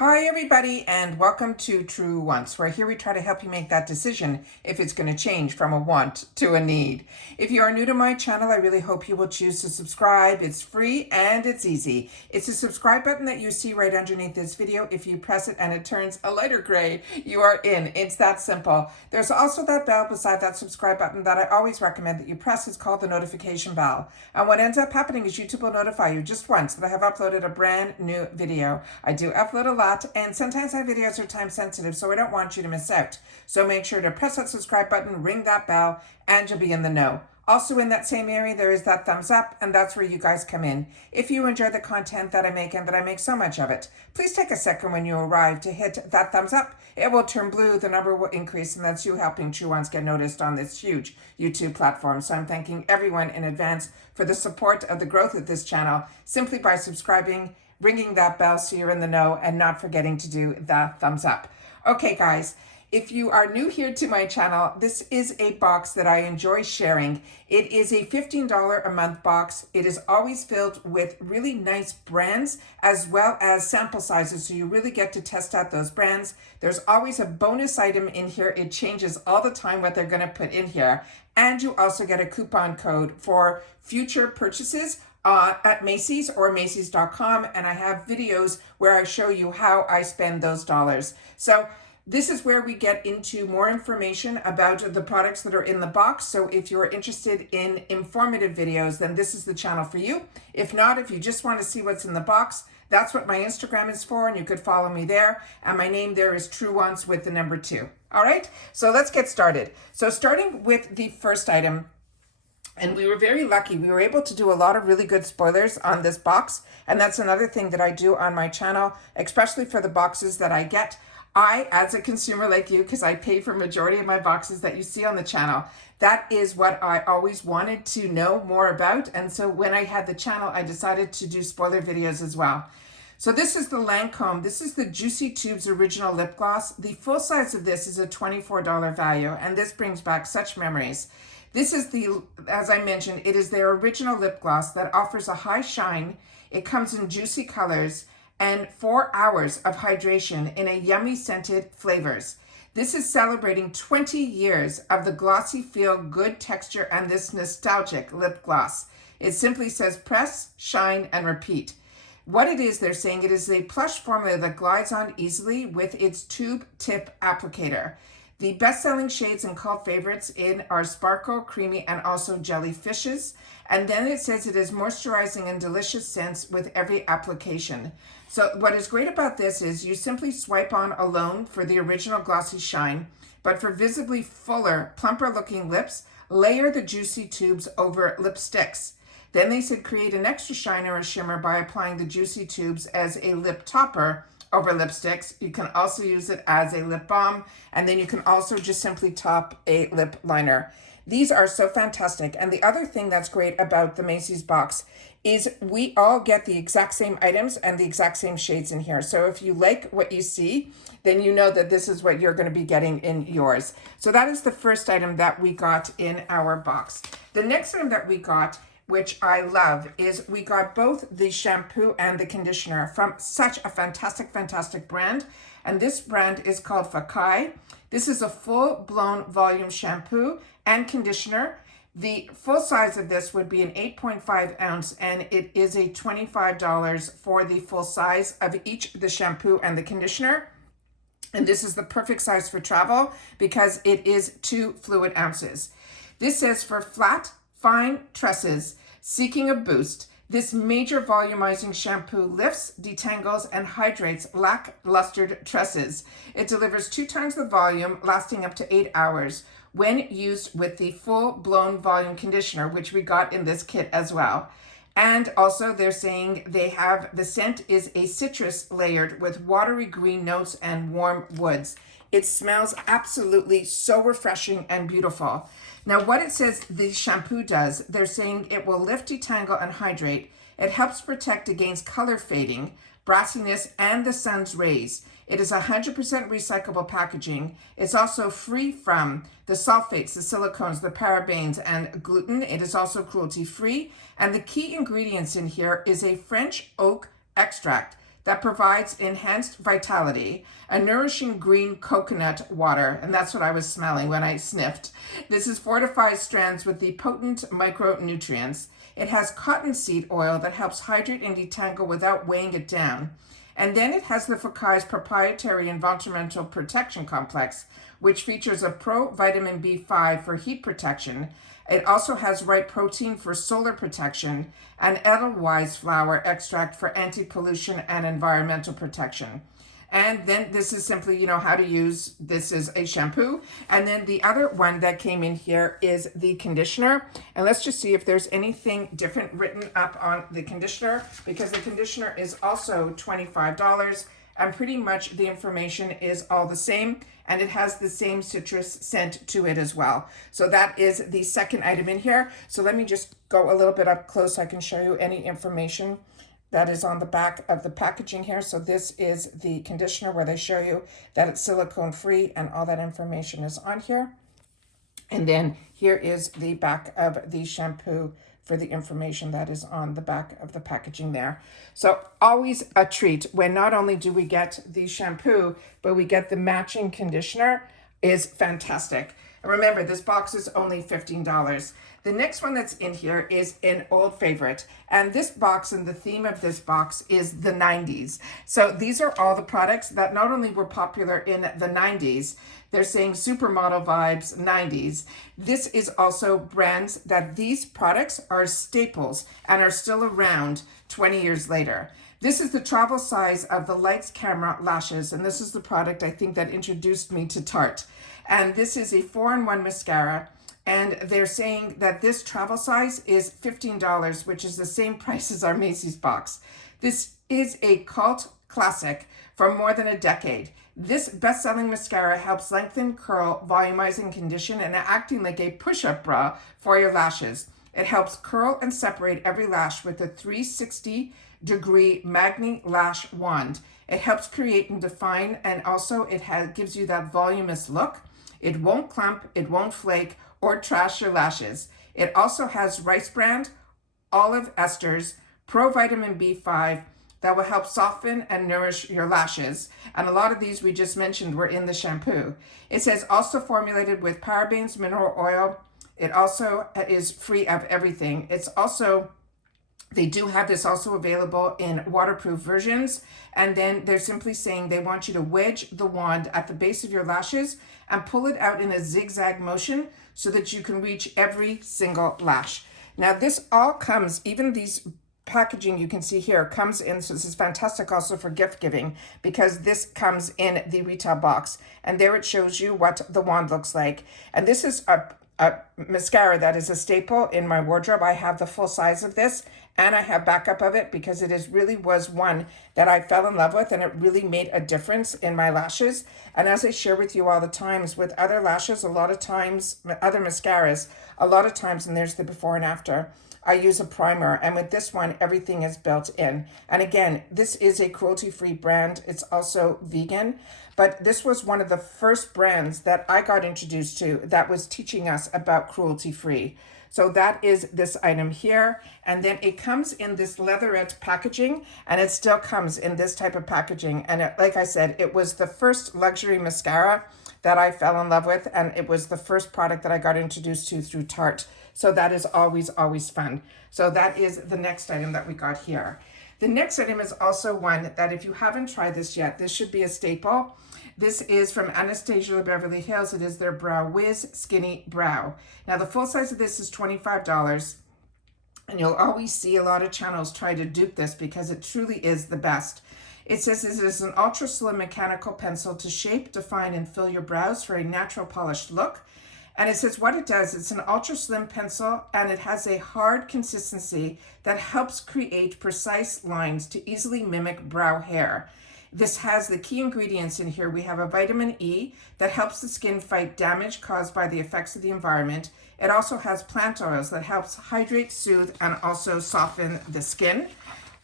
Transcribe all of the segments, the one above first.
Hi everybody and welcome to True Wants, where here we try to help you make that decision if it's going to change from a want to a need. If you are new to my channel, I really hope you will choose to subscribe. It's free and it's easy. It's the subscribe button that you see right underneath this video. If you press it and it turns a lighter gray, you are in. It's that simple. There's also that bell beside that subscribe button that I always recommend that you press. It's called the notification bell. And what ends up happening is YouTube will notify you just once that I have uploaded a brand new video. I do upload a lot, and sometimes my videos are time sensitive, so I don't want you to miss out. So make sure to press that subscribe button, ring that bell, and you'll be in the know. Also in that same area, there is that thumbs up, and that's where you guys come in. If you enjoy the content that I make and that I make so much of it, please take a second when you arrive to hit that thumbs up. It will turn blue, the number will increase, and that's you helping True Ones get noticed on this huge YouTube platform. So I'm thanking everyone in advance for the support of the growth of this channel simply by subscribing, ringing that bell so you're in the know, and not forgetting to do the thumbs up. Okay, guys, if you are new here to my channel, this is a box that I enjoy sharing. It is a $15 a month box. It is always filled with really nice brands as well as sample sizes, so you really get to test out those brands. There's always a bonus item in here. It changes all the time what they're going to put in here. And you also get a coupon code for future purchases at Macys or Macys.com, and I have videos where I show you how I spend those dollars. So this is where we get into more information about the products that are in the box. So if you're interested in informative videos, then this is the channel for you. If not, if you just want to see what's in the box, that's what my Instagram is for, and you could follow me there. And my name there is True Wants with the number 2. All right, so let's get started. So starting with the first item, and we were very lucky. We were able to do a lot of really good spoilers on this box. And that's another thing that I do on my channel, especially for the boxes that I get. I, as a consumer like you, because I pay for majority of my boxes that you see on the channel, that is what I always wanted to know more about. And so when I had the channel, I decided to do spoiler videos as well. So this is the Lancome. This is the Juicy Tubes Original Lip Gloss. The full size of this is a $24 value, and this brings back such memories. This is the, as I mentioned, it is their original lip gloss that offers a high shine. It comes in juicy colors and 4 hours of hydration in a yummy scented flavors. This is celebrating 20 years of the glossy feel good texture and this nostalgic lip gloss. It simply says press, shine, and repeat. What it is, they're saying it is a plush formula that glides on easily with its tube tip applicator. The best-selling shades and cult favorites in are Sparkle, Creamy, and also Jellyfishes. And then it says it is moisturizing and delicious scents with every application. So what is great about this is you simply swipe on alone for the original glossy shine, but for visibly fuller, plumper-looking lips, layer the Juicy Tubes over lipsticks. Then they said create an extra shine or a shimmer by applying the Juicy Tubes as a lip topper over lipsticks. You can also use it as a lip balm, and then you can also just simply top a lip liner. These are so fantastic. And the other thing that's great about the Macys box is we all get the exact same items and the exact same shades in here. So if you like what you see, then you know that this is what you're going to be getting in yours. So that is the first item that we got in our box. The next item that we got, which I love, is we got both the shampoo and the conditioner from such a fantastic, fantastic brand. And this brand is called Fakai. This is a full-blown volume shampoo and conditioner. The full size of this would be an 8.5 ounce, and it is a $25 for the full size of each, the shampoo and the conditioner. And this is the perfect size for travel because it is 2 fluid ounces. This says for flat, fine tresses seeking a boost, this major volumizing shampoo lifts, detangles, and hydrates lacklustered tresses. It delivers 2 times the volume, lasting up to 8 hours when used with the full-blown volume conditioner, which we got in this kit as well. And also they're saying they have, the scent is a citrus layered with watery green notes and warm woods. It smells absolutely so refreshing and beautiful. Now what it says the shampoo does, they're saying it will lift, detangle, and hydrate. It helps protect against color fading, brassiness, and the sun's rays. It is 100% recyclable packaging. It's also free from the sulfates, the silicones, the parabens, and gluten. It is also cruelty-free. And the key ingredients in here is a French oak extract. that provides enhanced vitality, a nourishing green coconut water, and that's what I was smelling when I sniffed. This is 4 to 5 strands with the potent micronutrients. It has cottonseed oil that helps hydrate and detangle without weighing it down. And then it has the Fakai's proprietary environmental protection complex, which features a pro vitamin B5 for heat protection. It also has right protein for solar protection and Edelweiss flower extract for anti-pollution and environmental protection. And then this is simply, you know, how to use, this is a shampoo. And then the other one that came in here is the conditioner. And let's just see if there's anything different written up on the conditioner, because the conditioner is also $25 and pretty much the information is all the same. And it has the same citrus scent to it as well. So that is the second item in here. So let me just go a little bit up close so I can show you any information that is on the back of the packaging here. So this is the conditioner where they show you that it's silicone free and all that information is on here. And then here is the back of the shampoo for the information that is on the back of the packaging there. So always a treat when not only do we get the shampoo, but we get the matching conditioner. Is fantastic. And remember, this box is only $15. The next one that's in here is an old favorite. And this box and the theme of this box is the 90s. So these are all the products that not only were popular in the 90s, they're saying supermodel vibes 90s. This is also brands that these products are staples and are still around 20 years later. This is the travel size of the Lights Camera Lashes. And this is the product I think that introduced me to Tarte. And this is a 4-in-1 mascara. And they're saying that this travel size is $15, which is the same price as our Macys box. This is a cult classic for more than a decade. This best-selling mascara helps lengthen, curl, volumize, and condition, and acting like a push-up bra for your lashes. It helps curl and separate every lash with a 360-degree Magni Lash Wand. It helps create and define, and also it gives you that voluminous look. It won't clump, it won't flake, or trash your lashes. It also has rice bran, olive esters, provitamin B5 that will help soften and nourish your lashes. And a lot of these we just mentioned were in the shampoo. It says also formulated with parabens, mineral oil. It also is free of everything. It's also, they do have this also available in waterproof versions. And then they're simply saying they want you to wedge the wand at the base of your lashes and pull it out in a zigzag motion so that you can reach every single lash. Now this all comes, even these packaging you can see here comes in, so this is fantastic also for gift giving because this comes in the retail box. And there it shows you what the wand looks like. And this is a mascara that is a staple in my wardrobe. I have the full size of this and I have backup of it because it really was one that I fell in love with and it really made a difference in my lashes. And as I share with you all the times with other lashes, a lot of times, other mascaras, a lot of times, and there's the before and after, I use a primer, and with this one, everything is built in. And again, this is a cruelty-free brand. It's also vegan, but this was one of the first brands that I got introduced to that was teaching us about cruelty-free. So that is this item here. And then it comes in this leatherette packaging, and it still comes in this type of packaging. And like I said, it was the first luxury mascara that I fell in love with, and it was the first product that I got introduced to through Tarte. So that is always, always fun. So that is the next item that we got here. The next item is also one that if you haven't tried this yet, this should be a staple. This is from Anastasia Beverly Hills. It is their Brow Wiz Skinny Brow. Now the full size of this is $25. And you'll always see a lot of channels try to dupe this because it truly is the best. It says this is an ultra slim mechanical pencil to shape, define, and fill your brows for a natural polished look. And it says what it does, it's an ultra slim pencil and it has a hard consistency that helps create precise lines to easily mimic brow hair. This has the key ingredients in here. We have a vitamin E that helps the skin fight damage caused by the effects of the environment. It also has plant oils that helps hydrate, soothe, and also soften the skin.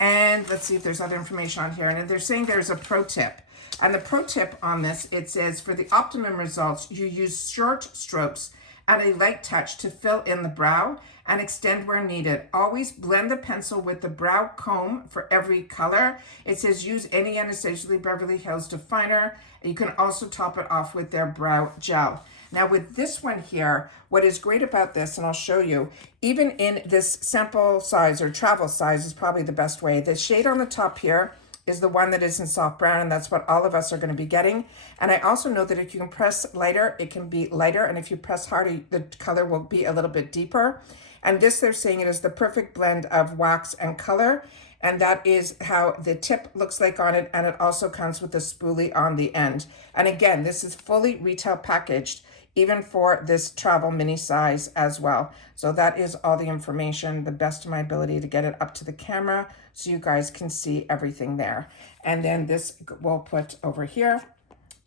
And let's see if there's other information on here. And they're saying there's a pro tip. And the pro tip on this, it says, for the optimum results, you use short strokes and a light touch to fill in the brow and extend where needed. Always blend the pencil with the brow comb for every color. It says use any Anastasia Beverly Hills definer. You can also top it off with their brow gel. Now with this one here, what is great about this, and I'll show you, even in this sample size or travel size is probably the best way. The shade on the top here is the one that is in soft brown, and that's what all of us are going to be getting. And I also know that if you can press lighter, it can be lighter, and if you press harder, the color will be a little bit deeper. And this, they're saying it is the perfect blend of wax and color, and that is how the tip looks like on it, and it also comes with a spoolie on the end. And again, this is fully retail packaged, even for this travel mini size as well. So that is all the information, the best of my ability to get it up to the camera so you guys can see everything there. And then this we'll put over here.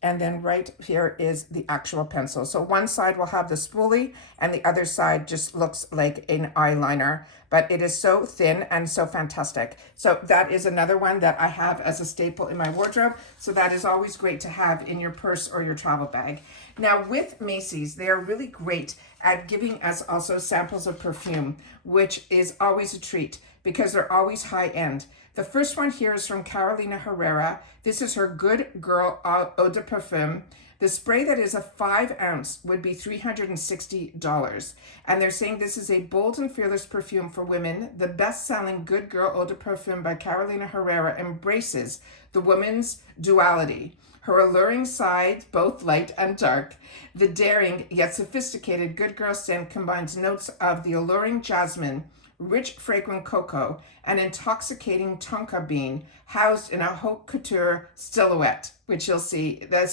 And then right here is the actual pencil. So one side will have the spoolie and the other side just looks like an eyeliner, but it is so thin and so fantastic. So that is another one that I have as a staple in my wardrobe. So that is always great to have in your purse or your travel bag. Now with Macys, they are really great at giving us also samples of perfume, which is always a treat because they're always high end. The first one here is from Carolina Herrera. This is her Good Girl Eau de Perfume. The spray that is a 5 ounce would be $360. And they're saying this is a bold and fearless perfume for women. The best-selling Good Girl Eau de Perfume by Carolina Herrera embraces the woman's duality. Her alluring side, both light and dark. The daring yet sophisticated Good Girl scent combines notes of the alluring jasmine, rich fragrant cocoa, and intoxicating tonka bean housed in a haute couture silhouette, which you'll see. The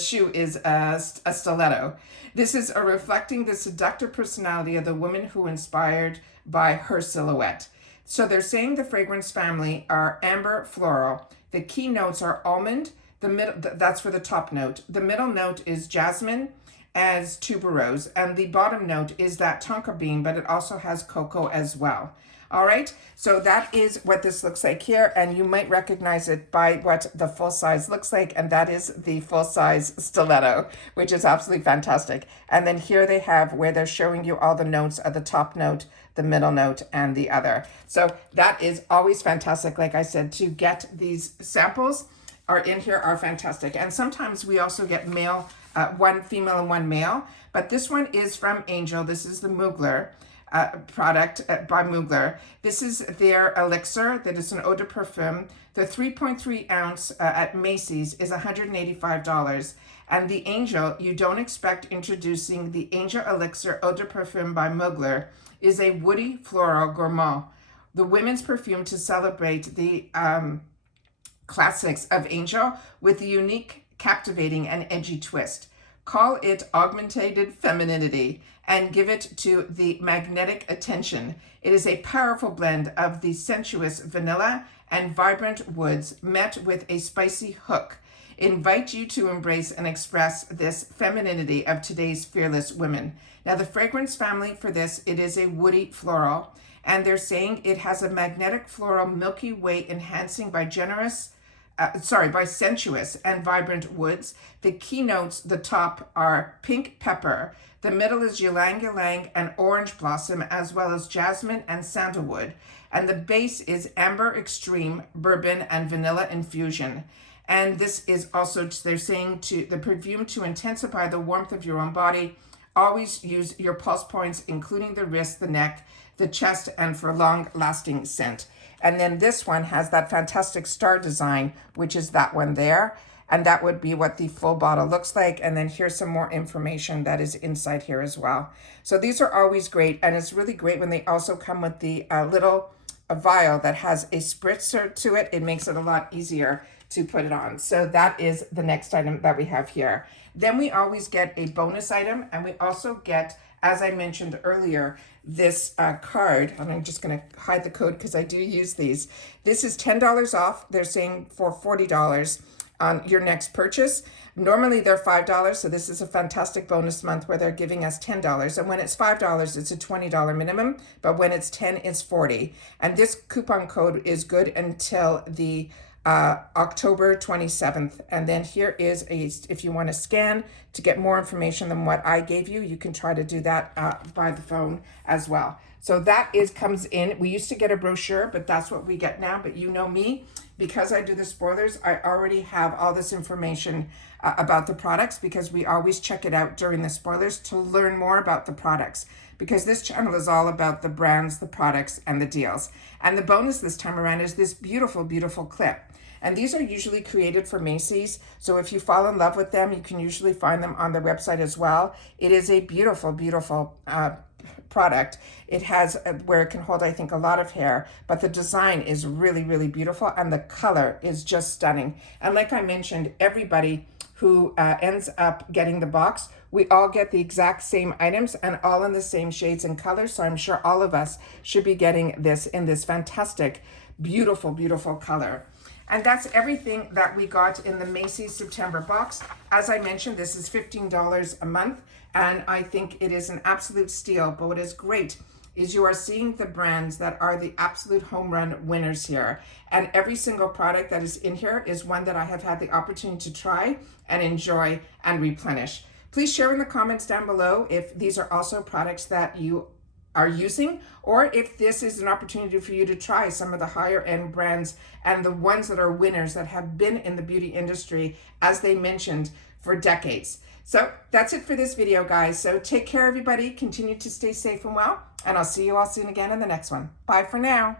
shoe is a stiletto. This is reflecting the seductive personality of the woman who inspired by her silhouette. So they're saying the fragrance family are amber floral. The key notes are almond. The middle, that's for the top note. The middle note is jasmine as tuberose, and the bottom note is that tonka bean, but it also has cocoa as well. All right, so that is what this looks like here, and you might recognize it by what the full size looks like, and that is the full size stiletto, which is absolutely fantastic. And then here they have where they're showing you all the notes of the top note, the middle note, and the other. So that is always fantastic. Like I said, to get these samples are in here are fantastic. And sometimes we also get male, one female and one male, but this one is from Angel. This is the Mugler product by Mugler. This is their elixir that is an eau de perfume. The 3.3 ounce at Macys is $185. And the Angel, you don't expect, introducing the Angel Elixir Eau de Perfume by Mugler, is a woody floral gourmand. The women's perfume to celebrate the classics of Angel with a unique, captivating, and edgy twist. Call it augmented femininity and give it to the magnetic attention. It is a powerful blend of the sensuous vanilla and vibrant woods met with a spicy hook. Invite you to embrace and express this femininity of today's fearless women. Now the fragrance family for this, it is a woody floral, and they're saying it has a magnetic floral Milky Way enhancing by by sensuous and vibrant woods. The keynotes, the top are pink pepper. The middle is ylang ylang and orange blossom, as well as jasmine and sandalwood. And the base is amber extreme, bourbon, and vanilla infusion. And this is also, they're saying, to the perfume to intensify the warmth of your own body. Always use your pulse points, including the wrist, the neck, the chest, and for long-lasting scent. And then this one has that fantastic star design, which is that one there. And that would be what the full bottle looks like. And then here's some more information that is inside here as well. So these are always great. And it's really great when they also come with the little vial that has a spritzer to it. It makes it a lot easier to put it on. So that is the next item that we have here. Then we always get a bonus item, and we also get, as I mentioned earlier, this card. I'm just going to hide the code because I do use these. This is $10 off. They're saying for $40 on your next purchase. Normally they're $5, so this is a fantastic bonus month where they're giving us $10. And when it's $5, it's a $20 minimum, but when it's $10, it's $40. And this coupon code is good until the October 27th. And then here is if you want to scan to get more information than what I gave you, you can try to do that by the phone as well. So that comes in. We used to get a brochure, but that's what we get now. But you know me, because I do the spoilers, I already have all this information about the products, because we always check it out during the spoilers to learn more about the products, because this channel is all about the brands, the products, and the deals. And the bonus this time around is this beautiful, beautiful clip. And these are usually created for Macys. So if you fall in love with them, you can usually find them on their website as well. It is a beautiful, beautiful product. It has where it can hold, I think, a lot of hair, but the design is really, really beautiful, and the color is just stunning. And like I mentioned, everybody who ends up getting the box, we all get the exact same items and all in the same shades and colors. So I'm sure all of us should be getting this in this fantastic, beautiful, beautiful color. And that's everything that we got in the Macys September box. As I mentioned, this is $15 a month, and I think it is an absolute steal. But what is great is you are seeing the brands that are the absolute home run winners here. And every single product that is in here is one that I have had the opportunity to try and enjoy and replenish. Please share in the comments down below if these are also products that you are using, or if this is an opportunity for you to try some of the higher end brands and the ones that are winners that have been in the beauty industry, as they mentioned, for decades. So that's it for this video, guys. So take care, everybody. Continue to stay safe and well, and I'll see you all soon again in the next one. Bye for now.